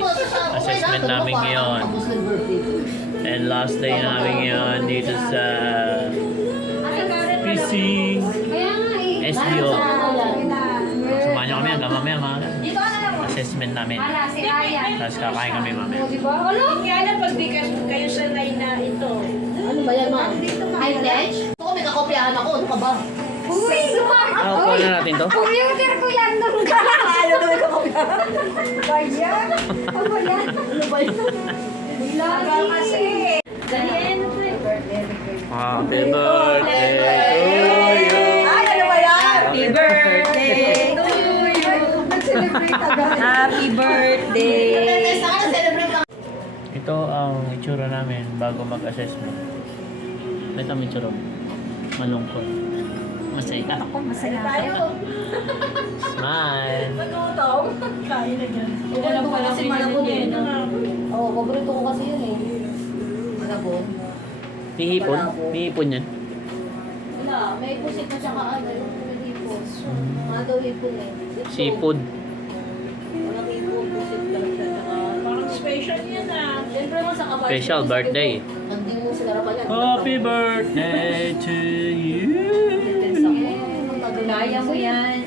guys. Assessment namin ngayon. And last day namin ngayon dito sa PC SDO. Samahan nyo kami hanggang mamaya mga assessment namin. Tapos kakain kami mamaya. Kaya na pag di kayo sanay na ito. Ano ba yan, ma'am? High pledge? Ako, may kakopyahan ako. Ano ka ba? Uy, Kuha na natin to. computer ko yan nung Ano ba may kakopyahan? ba yan? Ano ba yan? Ano ba yan? Lagi kasi. Happy birthday to you. Ay, ano ba yan? Happy birthday to you. Nag-celebrate agad. Happy birthday. Sa akin, celebrate lang. Ito ang itsura namin bago mag-assessment. Ito ang itsura mo. Malungkot. Masaya. Ako masaya. Smile. Nagutom. Kain na dyan. Wala pala si Malabon eh. Oo, paborito ko kasi yun eh. Malabon. Hihipon? Hihipon yan. Wala, may pusit na saka ano, yung hipon. Mga daw hipon eh. Seafood. Walang hipon, pusit lang siya. Parang special yan ah. Siyempre mo sa kabayan. Special birthday. Hindi mo sinarapan yan. Happy birthday to you. Kaya mo yan.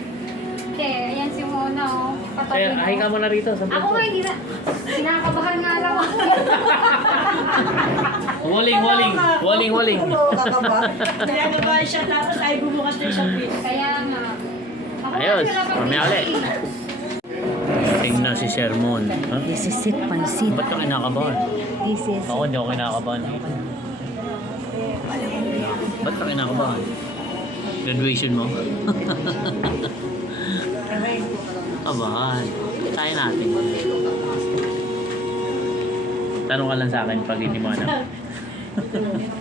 Okay, ayan si Mona oh. Ay, ay ka muna rito. Sa Ako nga hindi na. Sinakabahan nga lang ako. Walling. Kaya naman siya tapos ay bumukas na siya pin. Kaya nga. Ako Ayos, nga sila mamaya ulit. Tingnan si Sermon. Ha? This is it, pansit. Ba't ka kinakabahan? This is Ako hindi ako kinakabahan. Ba't ka kinakabahan? Graduation mo? Kabahan. Kaya natin. Tanong ka lang sa akin pag hindi mo alam.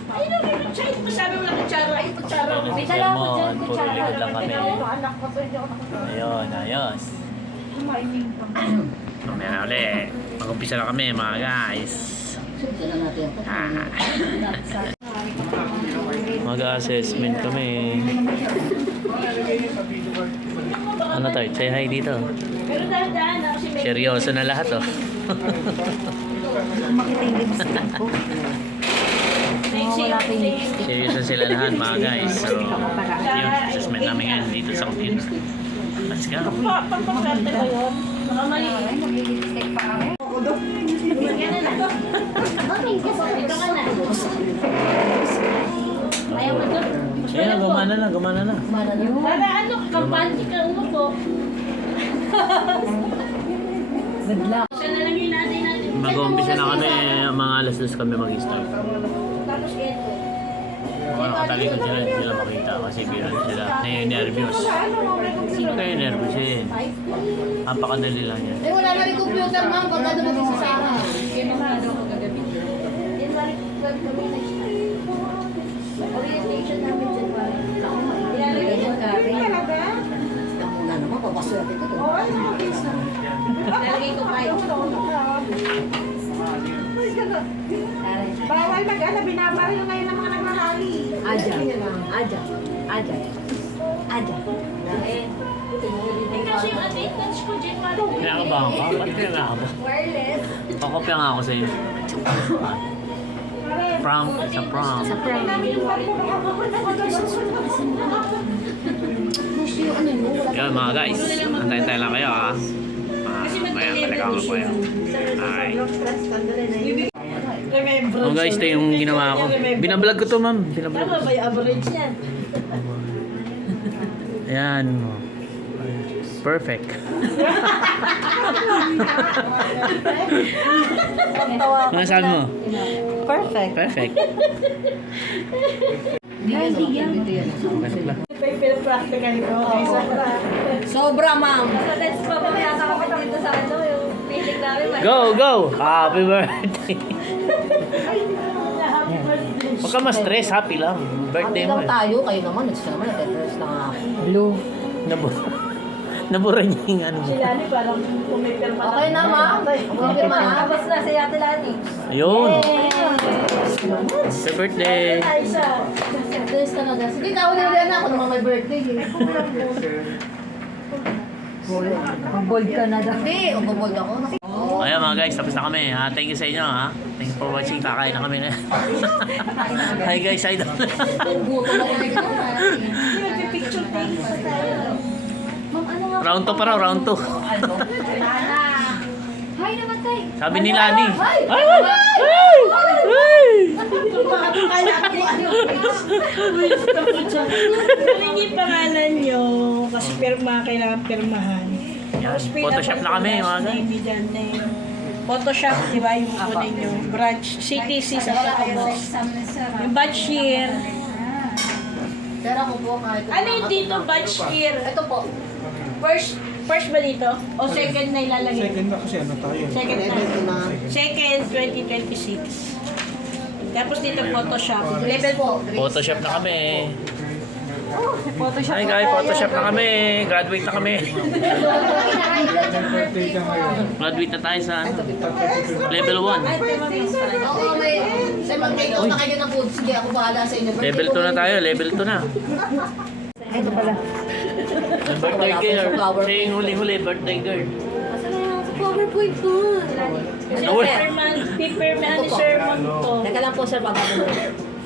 Ay naman, siya ito sabi mo lang kutsara. Ay, kutsara. Si Sermon, puro likod lang kami. Ayun, ayos. Mamaya na ulit. Mag-umpisa na kami mga guys. Mag-assessment kami. Ano tayo? Say hi dito. Pero dahan-dahan na kasi may... Seryoso na lahat oh. Makita yung lipstick ko. Wala pa yung lipstick. Seryoso sila lahat mga guys. So, yun. Assessment namin ngayon dito sa computer. Let's go. Pampaparte ba yun? Baka mali. Ay, mag-lipstick pa kami. Ito ka na. Ayaw mo doon. Ayan, gumana na. Para ano, kampante ka ano po. Good luck. Siya na lang yung natin. Mag-umpisa na kami. Mga alas 2 kami mag-start. Tapos ito. Mga nakatalikod sila, hindi sila makita kasi biro sila. Nervyos. Sino kayo nervyos eh? Napakadali lang yan. Eh, wala na rin computer, ma'am. Pagka dumating si Sarah. Orientation namin dyan pa. Ilalagay ka rin. Wala naman, papaswerte ko. Lalagay ko pa yun. Bawal mag-ano, binabaril ngayon ng mga nagmahali. Aja. Eh kasi yung attendance ko, January. Kinakabahan ka? Ba't kinakabahan? Wireless. Pakopya nga ako sa'yo. Prom, sa prom. Yun mga guys, antayin lang kayo ha. Maya talaga ako po yun. Alright. Remember. Oh guys, ito yung ginawa ko. Binablog ko to ma'am. Binablog ko. Tama ba yung average yan? Ayan. Perfect. Ano sabi mo? Perfect. Perfect. Perfect lang. May pinapractical ko. Okay, Sobra, ma'am. Let's papamaya sa kapit dito sa ano, yung meeting namin. Go! Happy birthday! Happy birthday. Huwag ka ma-stress, happy lang. Birthday mo Happy lang eh. tayo. Kayo naman, next naman, nag-dress na nga. Blue. Nabura niya yung ano mo. Si Lani parang kung may pirma Okay na, ma'am. Pumirma na. Tapos na si Ate Lani. Ayun. Happy birthday. Ay, isa. Dress ka na dyan. Sige, kauli na ako naman may birthday. Mag-bold ka na daw. Hindi, umabold ako. Ayaw, Ayan mga guys, tapos na kami. Thank you sa inyo ha. Thank you for watching. Kakain na kami na. Hi guys, idol. Picture tayo pa tayo. Round 2 pa raw, round 2. Hi naman tayo. Sabi ni Lani. Ay! Ay! Ano yung pangalan nyo? Kasi kailangan pirmahan. Yan, Photoshop na kami mga guys. Photoshop, di ba? Yung kunin nyo. Branch, CTC sa Tacomos. Yung batch year. Sir, ako po kahit... Ano yung dito batch year? Ito po. First ba dito? O second na ilalagay? Second na kasi ano tayo. Second Level ko na. na. Second, 2026. Tapos dito Photoshop. Level po. Photoshop na kami. Photoshop. Hi guys, Photoshop na kami. Graduate na kami. Birthday ka ngayon. Graduate na tayo sa level 1. Oo, may... Sir, mag-take out na kayo ng food. Sige, ako bahala sa inyo. Level 2 na tayo, level 2 na. Ito pala. Birthday girl. Siya yung huli-huli, birthday girl. PowerPoint ko. Pipirman ni Sir Monto. Teka lang po, sir, bago.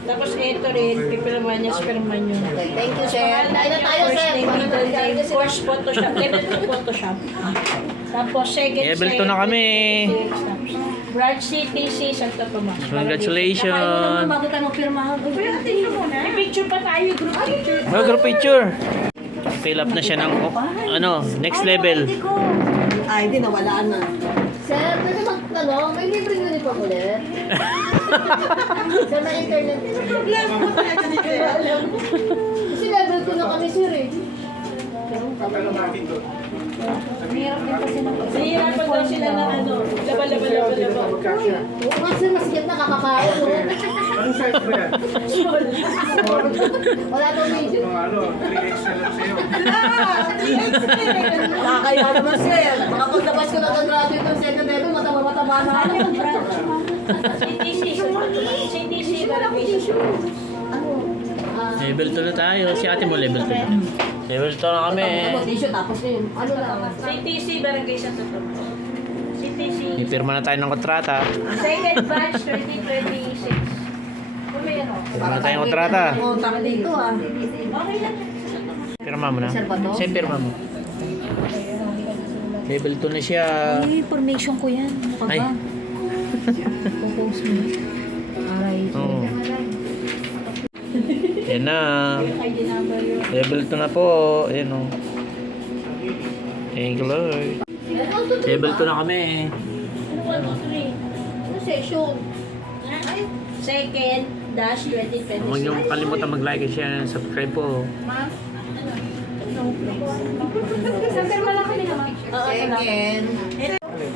Tapos ito rin, pipirman niya, spirman yun. Okay, thank you, sir. Tayo na tayo, sir. Course Photoshop. Level 2 Photoshop. Tapos second Level 2 na kami. Branch CTC, Santo Tomas. Congratulations. Bago tayo magpirmahan. May picture pa tayo, group picture. Group picture. Fill up na siya ng next level. Ay, di nawala na. Sir, pwede magtanong, may libreng uniform ulit? Sir, may internet. Kasi level ko na kami, sir eh. Nahihirapan daw sila ng ano, laba. Oo nga, sir, masigit na kakakain. Anong size ba yan? Wala daw medyo. Mga ano, 3X na lang sa'yo. Nakakaya naman, sir. Makapaglabas ko na ng graduate ng second level, mataba-mataba na ako. CTC, verification. Level 2 na tayo. Si ate mo level 2 na. Level 2 na kami. Tissue, tapos na yun. Ano lang? CTC, Barangay Santo Tomas. CTC. Ipirma na tayo ng kontrata. Second batch, 2026. Kung may ano. Pirma na tayo ng kontrata. Kontak dito, ah. Okay lang. Pirma mo na. Sir ba to? Siya pirma mo. Level 2 na siya. Information ko yan. Ano ka Ay. ba? Popost mo. Aray. Oo. Yan na. ID number yun. Level 2 na po. Ayan o. Thank you Lord. Level 2 na kami. Ano, 1, 2, 3? Ano section? Second dash 2026. Huwag niyong kalimutan mag-like and share and subscribe po. Isang pero malaki din naman. Second.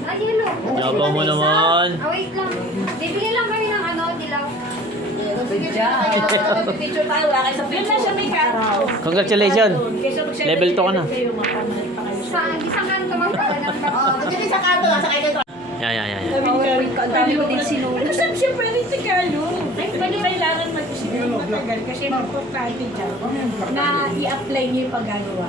Ay, hello. Yabang mo naman. Wait lang. Bibigyan lang kayo ng ano, dilaw. Good job. Picture tayo, wala kayo sa Yun na siya may karo. Congratulations. Level 2 ka na. Saan? Isang kanto lang pala ng Oh, kasi sa kanto, nasa kayo ito. Yeah. Ang dami ko din sinulat. Saan siya pwede Tagalog? Pwede kailangan mag-isip matagal kasi importante dyan na i-apply niyo yung paggagawa.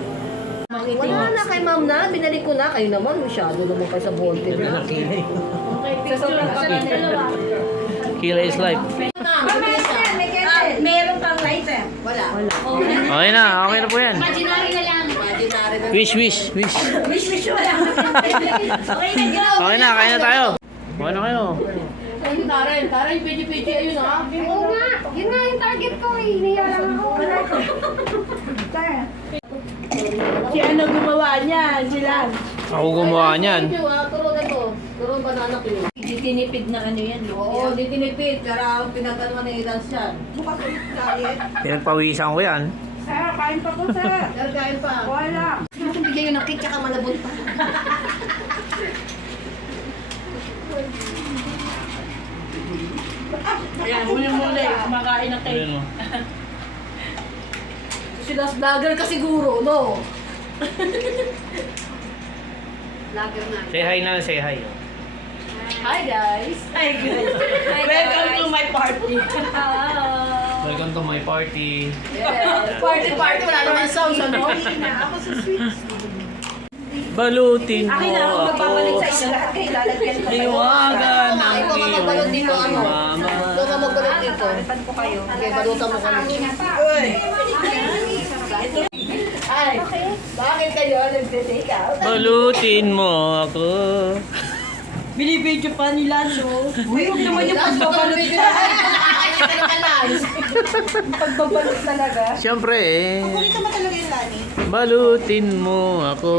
Wala na kay ma'am na, binalik ko na. Kayo naman, masyado naman kayo sa voltage. Okay, picture pa sa dalawa. Kila is life. Meron pang lighter. Wala. Okay na po yan. Imaginary na lang. Imaginary na. Wish. Wish wala. Okay na, go. Okay na, kain na tayo. Okay na kayo. Ayun, Karen, piji-piji, ayun ha. Oo nga. Yun nga yung target ko eh. Hiniya lang ako. Si ano gumawa niyan? Sila. Ako gumawa niyan. Turo na to. Turo ang banana ko yun. Tinipid na ano yan. Oo, di tinipid. Kaya pinagtanong ni Ilan siya. Bukas ulit kalit. Pinagpawisan ko yan. Sir, kain pa po, sir. Sir, kain pa. Wala. Bigyan yun ng cake tsaka malabot pa. Ayan, muli. Kumakain na kayo. Sila vlogger ka siguro, no? Lager na. Say hi na, say hi. Hi guys. Hi guys. Welcome to my party. Welcome to my party. Yeah. Party, wala naman sounds, ano? Ako sa sweets. Balutin mo Akin na ako ako. magpapalit sa inyo. Lahat kayo lalagyan ko. Liwaga ng Ikaw nga magbalot dito, iyong ano? mama. Ikaw nga magbalot dito. Palitan ko kayo. Okay, balutan mo kami. Ay, bakit kayo nagte-take out? Balutin mo ako. Binibidyo pa nila, no? Uy, huwag naman yung pagbabalot Pagbabalot talaga. Siyempre eh. Paborito mo talaga yung Lani? Balutin mo ako.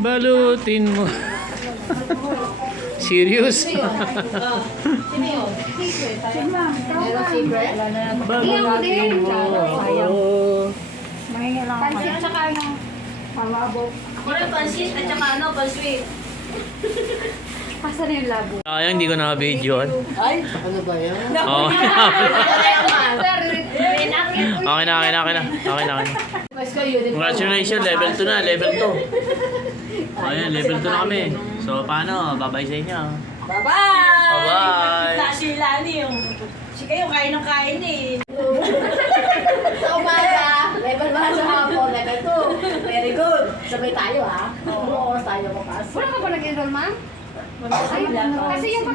Balutin mo. Serious? Sino yun? Meron secret? Balutin mo ako. Pansit tsaka ano? Palabok. Ako rin pansit at tsaka ano, pansweet. Pasa rin yung labo. Sayang, hindi ko na-videoan. Ay, ano ba yan? Oo. Okay na. Okay na. Mas kayo, di ba? Congratulations, level 2 na, level 2. Ayun, level 2 na kami. So, paano? Bye-bye sa inyo. Bye-bye! Bye-bye! Si Lani yung... Si kayo, kain ng kain eh. Sa umaga, level 1 sa hapon, level 2. Very good. Sabay tayo ha. Bukas tayo bukas. Wala ka ba nag-enroll, ma'am? Kasi yung